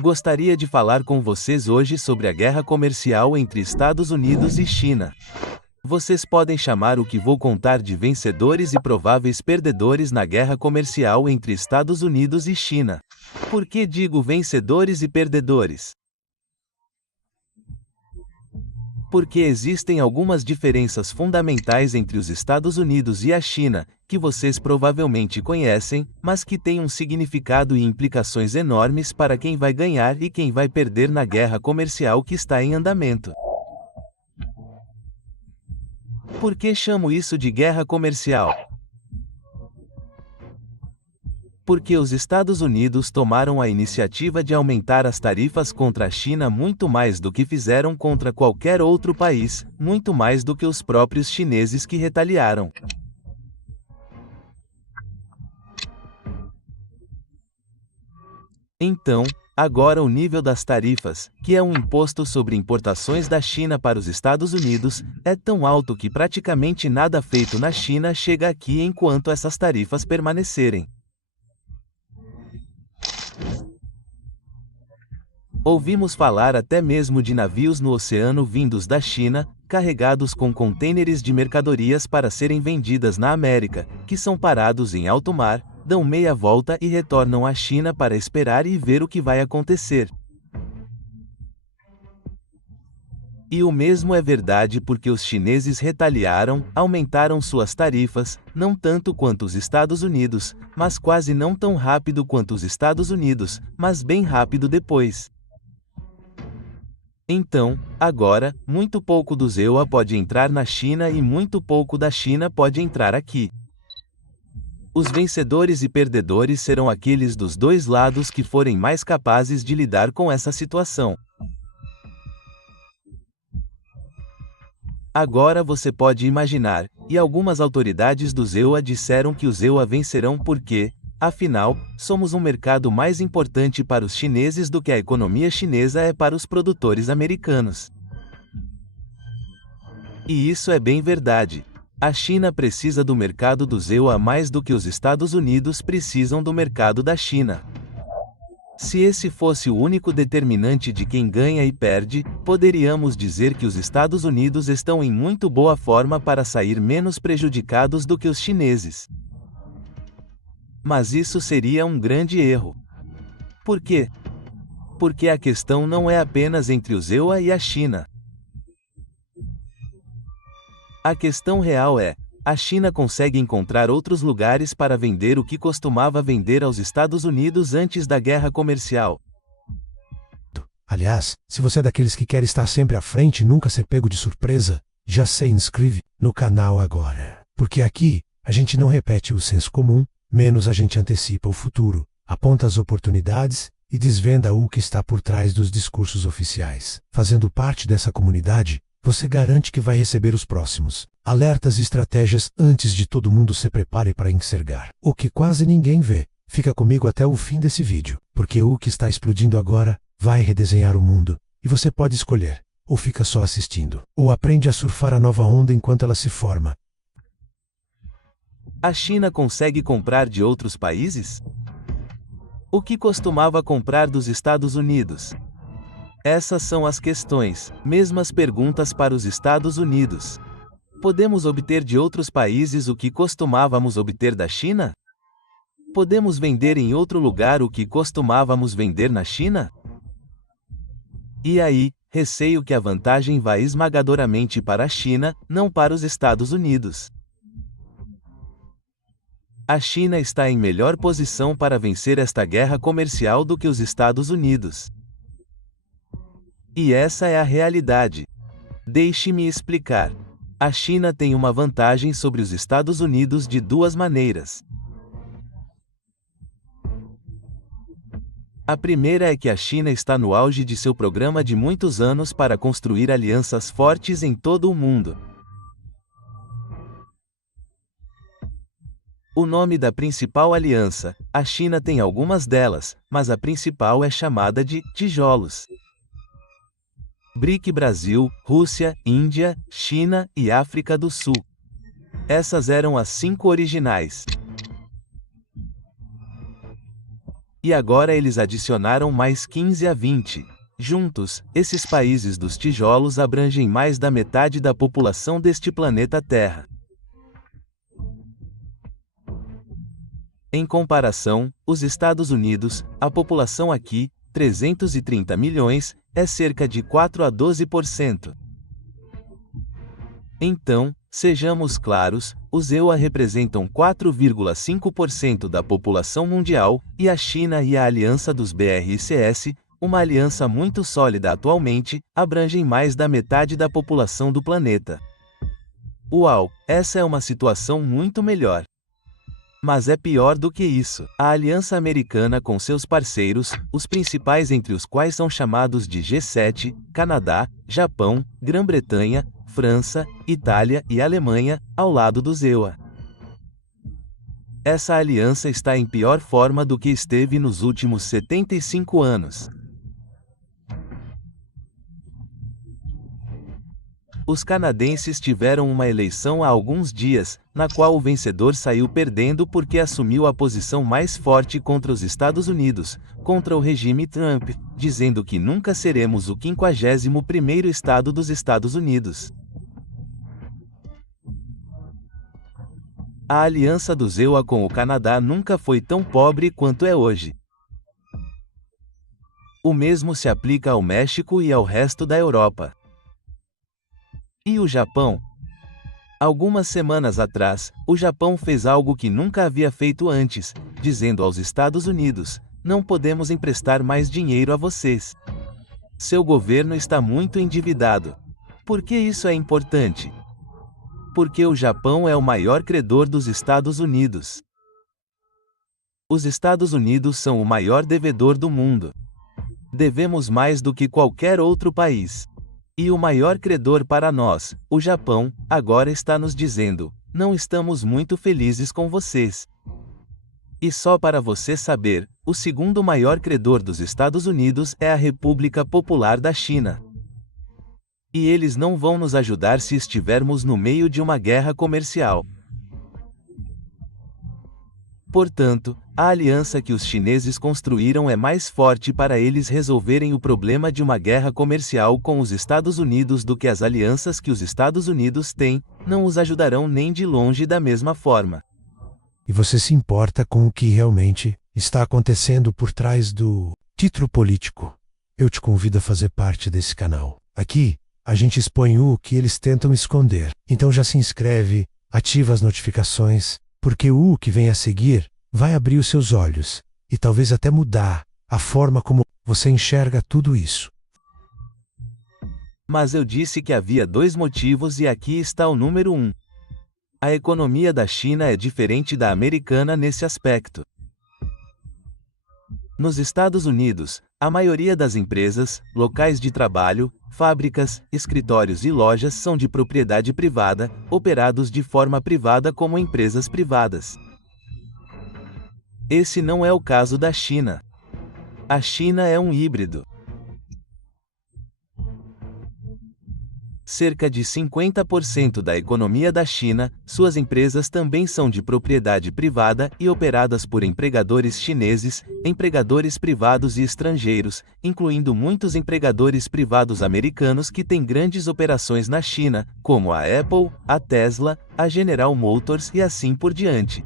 Gostaria de falar com vocês hoje sobre a guerra comercial entre Estados Unidos e China. Vocês podem chamar o que vou contar de vencedores e prováveis perdedores na guerra comercial entre Estados Unidos e China. Por que digo vencedores e perdedores? Porque existem algumas diferenças fundamentais entre os Estados Unidos e a China, que vocês provavelmente conhecem, mas que têm um significado e implicações enormes para quem vai ganhar e quem vai perder na guerra comercial que está em andamento. Por que chamo isso de guerra comercial? Porque os Estados Unidos tomaram a iniciativa de aumentar as tarifas contra a China muito mais do que fizeram contra qualquer outro país, muito mais do que os próprios chineses que retaliaram. Então, agora o nível das tarifas, que é um imposto sobre importações da China para os Estados Unidos, é tão alto que praticamente nada feito na China chega aqui enquanto essas tarifas permanecerem. Ouvimos falar até mesmo de navios no oceano vindos da China, carregados com contêineres de mercadorias para serem vendidas na América, que são parados em alto mar, dão meia volta e retornam à China para esperar e ver o que vai acontecer. E o mesmo é verdade porque os chineses retaliaram, aumentaram suas tarifas, não tanto quanto os Estados Unidos, mas quase não tão rápido quanto os Estados Unidos, mas bem rápido depois. Então, agora, muito pouco do EUA pode entrar na China e muito pouco da China pode entrar aqui. Os vencedores e perdedores serão aqueles dos dois lados que forem mais capazes de lidar com essa situação. Agora você pode imaginar, e algumas autoridades do EUA disseram que os EUA vencerão porque, afinal, somos um mercado mais importante para os chineses do que a economia chinesa é para os produtores americanos. E isso é bem verdade. A China precisa do mercado do EUA mais do que os Estados Unidos precisam do mercado da China. Se esse fosse o único determinante de quem ganha e perde, poderíamos dizer que os Estados Unidos estão em muito boa forma para sair menos prejudicados do que os chineses. Mas isso seria um grande erro. Por quê? Porque a questão não é apenas entre os EUA e a China. A questão real é: a China consegue encontrar outros lugares para vender o que costumava vender aos Estados Unidos antes da guerra comercial. Aliás, se você é daqueles que quer estar sempre à frente e nunca ser pego de surpresa, já se inscreve no canal agora. Porque aqui, a gente não repete o senso comum, menos a gente antecipa o futuro, aponta as oportunidades e desvenda o que está por trás dos discursos oficiais. Fazendo parte dessa comunidade, você garante que vai receber os próximos alertas e estratégias antes de todo mundo se prepare para enxergar o que quase ninguém vê. Fica comigo até o fim desse vídeo, porque o que está explodindo agora vai redesenhar o mundo, e você pode escolher, ou fica só assistindo, ou aprende a surfar a nova onda enquanto ela se forma. A China consegue comprar de outros países? O que costumava comprar dos Estados Unidos? Essas são as questões, mesmas perguntas para os Estados Unidos. Podemos obter de outros países o que costumávamos obter da China? Podemos vender em outro lugar o que costumávamos vender na China? E aí, receio que a vantagem vá esmagadoramente para a China, não para os Estados Unidos. A China está em melhor posição para vencer esta guerra comercial do que os Estados Unidos. E essa é a realidade. Deixe-me explicar. A China tem uma vantagem sobre os Estados Unidos de duas maneiras. A primeira é que a China está no auge de seu programa de muitos anos para construir alianças fortes em todo o mundo. O nome da principal aliança, a China tem algumas delas, mas a principal é chamada de tijolos. BRIC Brasil, Rússia, Índia, China e África do Sul. Essas eram as 5 originais. E agora eles adicionaram mais 15 a 20. Juntos, esses países dos tijolos abrangem mais da metade da população deste planeta Terra. Em comparação, os Estados Unidos, a população aqui, 330 milhões, é cerca de 4 a 12%. Então, sejamos claros, os EUA representam 4,5% da população mundial, e a China e a Aliança dos BRICS, uma aliança muito sólida atualmente, abrangem mais da metade da população do planeta. Uau, essa é uma situação muito melhor. Mas é pior do que isso. A Aliança Americana com seus parceiros, os principais entre os quais são chamados de G7, Canadá, Japão, Grã-Bretanha, França, Itália e Alemanha, ao lado dos EUA. Essa aliança está em pior forma do que esteve nos últimos 75 anos. Os canadenses tiveram uma eleição há alguns dias, na qual o vencedor saiu perdendo porque assumiu a posição mais forte contra os Estados Unidos, contra o regime Trump, dizendo que nunca seremos o 51º estado dos Estados Unidos. A aliança dos EUA com o Canadá nunca foi tão pobre quanto é hoje. O mesmo se aplica ao México e ao resto da Europa. E o Japão? Algumas semanas atrás, o Japão fez algo que nunca havia feito antes, dizendo aos Estados Unidos: não podemos emprestar mais dinheiro a vocês. Seu governo está muito endividado. Por que isso é importante? Porque o Japão é o maior credor dos Estados Unidos. Os Estados Unidos são o maior devedor do mundo. Devemos mais do que qualquer outro país. E o maior credor para nós, o Japão, agora está nos dizendo: não estamos muito felizes com vocês. E só para você saber, o segundo maior credor dos Estados Unidos é a República Popular da China. E eles não vão nos ajudar se estivermos no meio de uma guerra comercial. Portanto, a aliança que os chineses construíram é mais forte para eles resolverem o problema de uma guerra comercial com os Estados Unidos do que as alianças que os Estados Unidos têm, não os ajudarão nem de longe da mesma forma. E você se importa com o que realmente está acontecendo por trás do título político? Eu te convido a fazer parte desse canal. Aqui, a gente expõe o que eles tentam esconder. Então já se inscreve, ativa as notificações, porque o que vem a seguir vai abrir os seus olhos, e talvez até mudar a forma como você enxerga tudo isso. Mas eu disse que havia 2 motivos e aqui está o número 1. A economia da China é diferente da americana nesse aspecto. Nos Estados Unidos, a maioria das empresas, locais de trabalho, fábricas, escritórios e lojas são de propriedade privada, operados de forma privada como empresas privadas. Esse não é o caso da China. A China é um híbrido. Cerca de 50% da economia da China, suas empresas também são de propriedade privada e operadas por empregadores chineses, empregadores privados e estrangeiros, incluindo muitos empregadores privados americanos que têm grandes operações na China, como a Apple, a Tesla, a General Motors e assim por diante.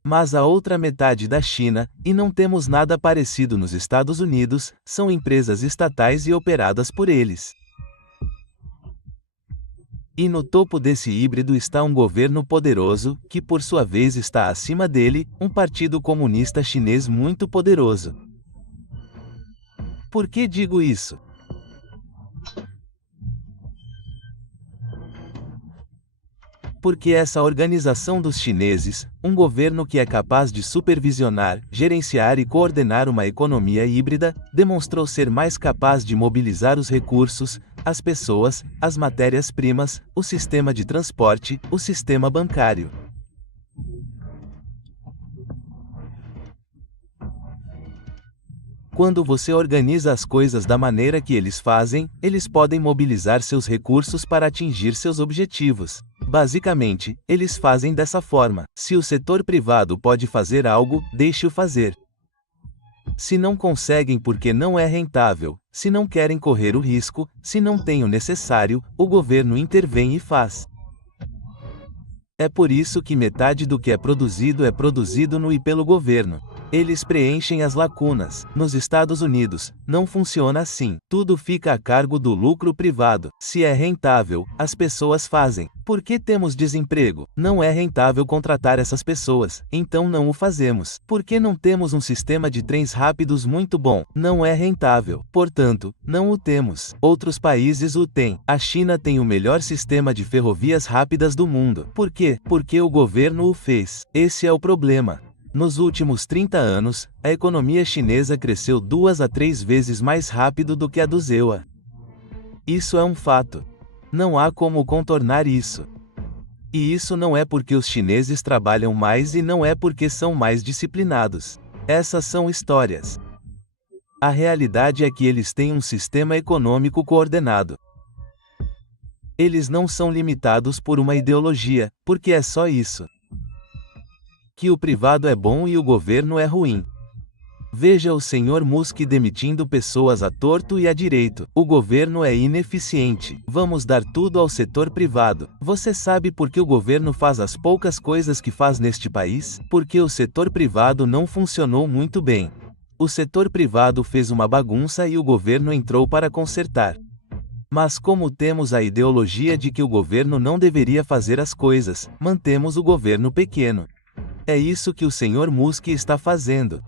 Mas a outra metade da China, e não temos nada parecido nos Estados Unidos, são empresas estatais e operadas por eles. E no topo desse híbrido está um governo poderoso, que por sua vez está acima dele, um partido comunista chinês muito poderoso. Por que digo isso? Porque essa organização dos chineses, um governo que é capaz de supervisionar, gerenciar e coordenar uma economia híbrida, demonstrou ser mais capaz de mobilizar os recursos, as pessoas, as matérias-primas, o sistema de transporte, o sistema bancário. Quando você organiza as coisas da maneira que eles fazem, eles podem mobilizar seus recursos para atingir seus objetivos. Basicamente, eles fazem dessa forma: se o setor privado pode fazer algo, deixe-o fazer. Se não conseguem porque não é rentável, se não querem correr o risco, se não têm o necessário, o governo intervém e faz. É por isso que metade do que é produzido no e pelo governo. Eles preenchem as lacunas. Nos Estados Unidos, não funciona assim. Tudo fica a cargo do lucro privado. Se é rentável, as pessoas fazem. Por que temos desemprego? Não é rentável contratar essas pessoas, então não o fazemos. Por que não temos um sistema de trens rápidos muito bom? Não é rentável. Portanto, não o temos. Outros países o têm. A China tem o melhor sistema de ferrovias rápidas do mundo. Por quê? Porque o governo o fez. Esse é o problema. Nos últimos 30 anos, a economia chinesa cresceu 2 a 3 vezes mais rápido do que a do ZEUA. Isso é um fato. Não há como contornar isso. E isso não é porque os chineses trabalham mais e não é porque são mais disciplinados. Essas são histórias. A realidade é que eles têm um sistema econômico coordenado. Eles não são limitados por uma ideologia, porque é só isso. Que o privado é bom e o governo é ruim. Veja o Sr. Musk demitindo pessoas à torto e à direito. O governo é ineficiente. Vamos dar tudo ao setor privado. Você sabe por que o governo faz as poucas coisas que faz neste país? Porque o setor privado não funcionou muito bem. O setor privado fez uma bagunça e o governo entrou para consertar. Mas como temos a ideologia de que o governo não deveria fazer as coisas, mantemos o governo pequeno. É isso que o Sr. Musk está fazendo.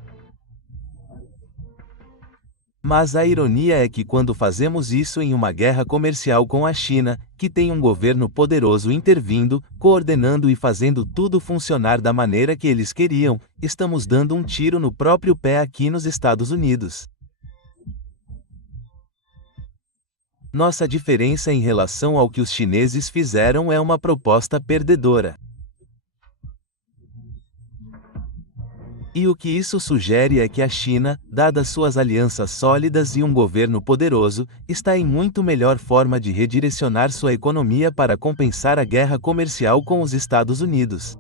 Mas a ironia é que quando fazemos isso em uma guerra comercial com a China, que tem um governo poderoso intervindo, coordenando e fazendo tudo funcionar da maneira que eles queriam, estamos dando um tiro no próprio pé aqui nos Estados Unidos. Nossa diferença em relação ao que os chineses fizeram é uma proposta perdedora. E o que isso sugere é que a China, dadas suas alianças sólidas e um governo poderoso, está em muito melhor forma de redirecionar sua economia para compensar a guerra comercial com os Estados Unidos.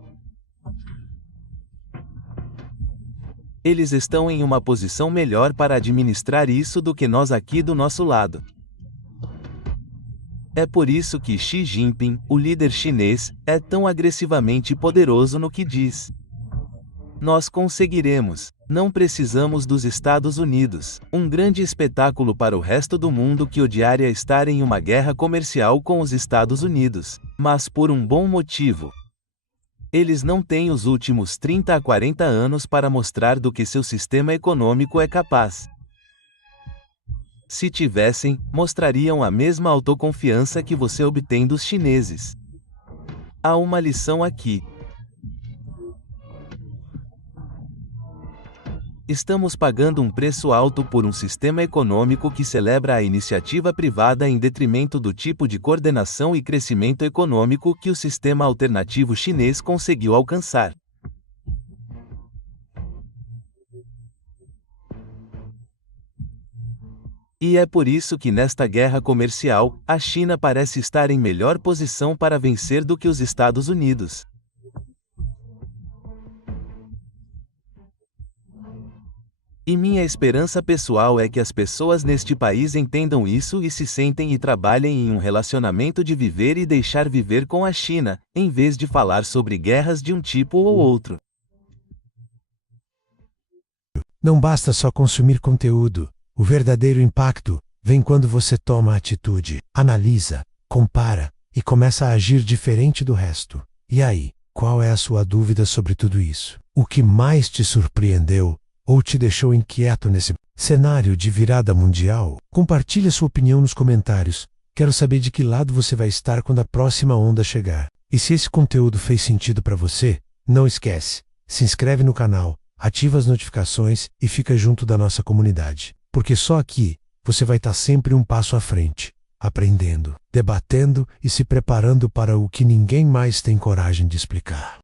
Eles estão em uma posição melhor para administrar isso do que nós aqui do nosso lado. É por isso que Xi Jinping, o líder chinês, é tão agressivamente poderoso no que diz. Nós conseguiremos. Não precisamos dos Estados Unidos. Um grande espetáculo para o resto do mundo que odiaria estar em uma guerra comercial com os Estados Unidos. Mas por um bom motivo. Eles não têm os últimos 30 a 40 anos para mostrar do que seu sistema econômico é capaz. Se tivessem, mostrariam a mesma autoconfiança que você obtém dos chineses. Há uma lição aqui. Estamos pagando um preço alto por um sistema econômico que celebra a iniciativa privada em detrimento do tipo de coordenação e crescimento econômico que o sistema alternativo chinês conseguiu alcançar. E é por isso que nesta guerra comercial, a China parece estar em melhor posição para vencer do que os Estados Unidos. E minha esperança pessoal é que as pessoas neste país entendam isso e se sentem e trabalhem em um relacionamento de viver e deixar viver com a China, em vez de falar sobre guerras de um tipo ou outro. Não basta só consumir conteúdo. O verdadeiro impacto vem quando você toma atitude, analisa, compara e começa a agir diferente do resto. E aí, qual é a sua dúvida sobre tudo isso? O que mais te surpreendeu ou te deixou inquieto nesse cenário de virada mundial? Compartilhe sua opinião nos comentários. Quero saber de que lado você vai estar quando a próxima onda chegar. E se esse conteúdo fez sentido para você, não esquece, se inscreve no canal, ativa as notificações e fica junto da nossa comunidade. Porque só aqui, você vai estar sempre um passo à frente, aprendendo, debatendo e se preparando para o que ninguém mais tem coragem de explicar.